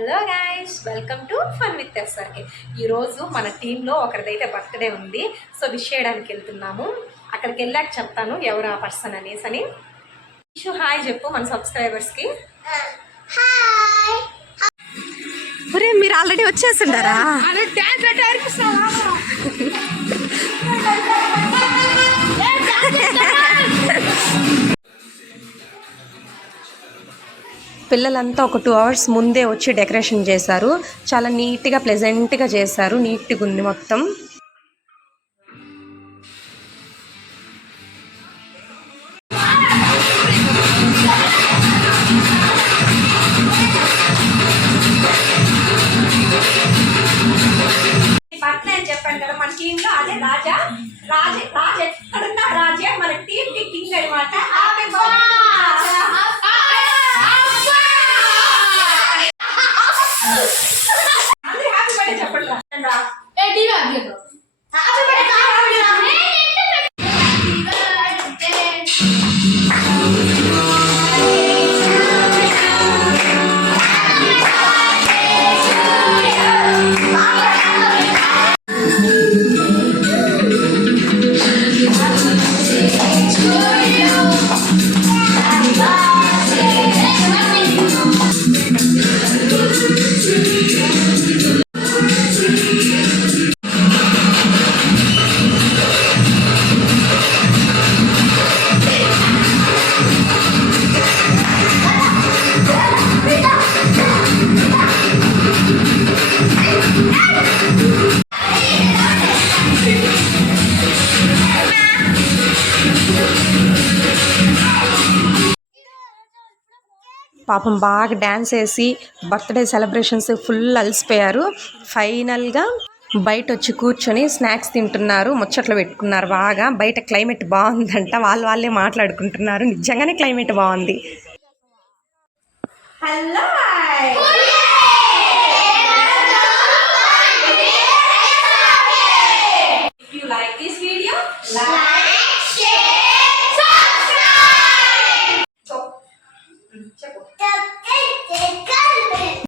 Hello guys welcome to fun with SRK ఈరోజు మన టీంలో ఒకరిదైతే బర్త్డే ఉంది. సో విష్ చేయడానికి వెళ్తున్నాము. అక్కడికి వెళ్ళాక చెప్తాను ఎవరు ఆ పర్సన్ అనేసి అని. విషు హాయ్ చెప్పు మన సబ్స్క్రైబర్స్కి ఒరే మీరు ఆల్రెడీ వచ్చేసిండారా? పిల్లలంతా ఒక టూ అవర్స్ ముందే వచ్చి డెకరేషన్ చేశారు. చాలా నీట్గా ప్లెజెంట్గా చేశారు. నీట్గా ఉంది మొత్తం. బర్త్డే చెప్పాను కదా మన టీంలో అదే రాజా రాజే. పాపం బాగా డ్యాన్స్ వేసి బర్త్డే సెలబ్రేషన్స్ ఫుల్ అలసిపోయారు. ఫైనల్గా బయట వచ్చి కూర్చొని స్నాక్స్ తింటున్నారు ముచ్చట్లు పెట్టుకున్నారు బాగా. బయట క్లైమేట్ బాగుందంట వాళ్ళు వాళ్ళే మాట్లాడుకుంటున్నారు. నిజంగానే క్లైమేట్ బాగుంది. హలో Все.